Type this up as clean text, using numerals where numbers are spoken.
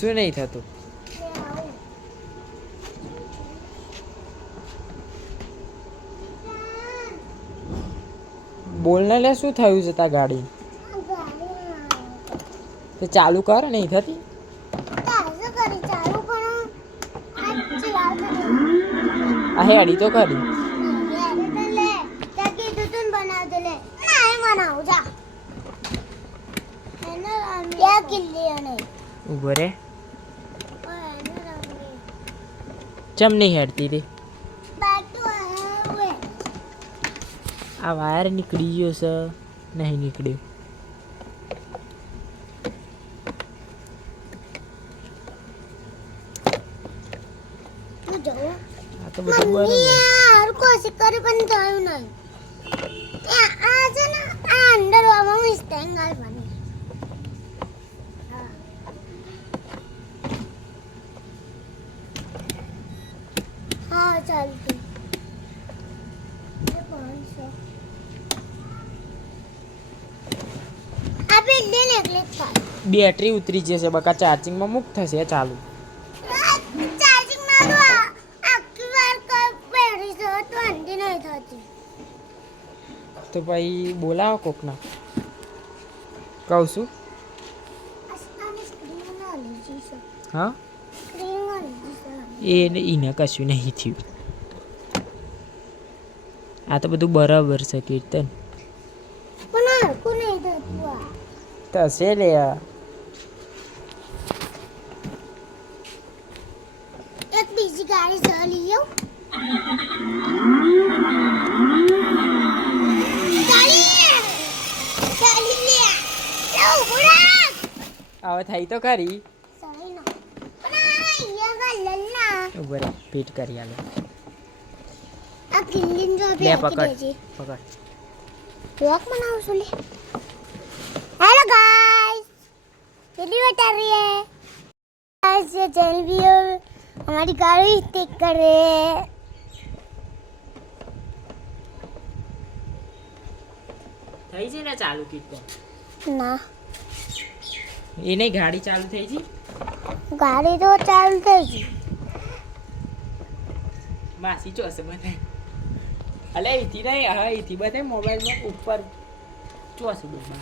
કશું નહીં થતું. બોલ ને લે, શું થયું છે તા ગાડી? તો ચાલુ કર, નહીં થતી. આ હેડી તો કરી. ઉભો રે, ચમ નહીં હેડતી રે? આ વાયર નીકળી ગયો છે, નહીં નીકળ્યો. આ તો બધું બરાબર. કોશિશ કરી પણ થયું નહીં. આ છે ને આ અંદર આમાં મિસ્ટેક આવી. હા ચાલતું. આ બિલ્ડિંગ એટલે થાય. બેટરી ઉતરી જશે બકા, ચાર્જિંગમાં મૂક થશે ચાલુ. ચાર્જિંગ માં તો આખી વાર બેટરી તો ઠંડી નહીં થતી. તો ભાઈ બોલાવો કોકના, કહું છું. હા, એને કશું નહીં થયું. આ તો બધું બરાબર છે કીર્તન. થશે લે. એક બીજી ગાડી ચાલી આવ. હવે થઈ તો ખરી. ઉભો રે, ફિટ કરી આલે. આ કિલ્લીન જો લે પકડ પકડ. व्लॉग बनाओ લે. हेलो गाइस, वीडियो बता रही है गाइस. ये चैनल भी हमारी गाड़ी टेक कर रहे हैं. થઈ છે ને ચાલુ કીધું? ના, એને ગાડી ચાલુ થઈ છે. ગાડી તો ચાલુ થઈ ગઈ. માસી ચોસે બધે. અલે એથી નહીં, હા એથી બધે મોબાઈલમાં ઉપર ચોસે બધે.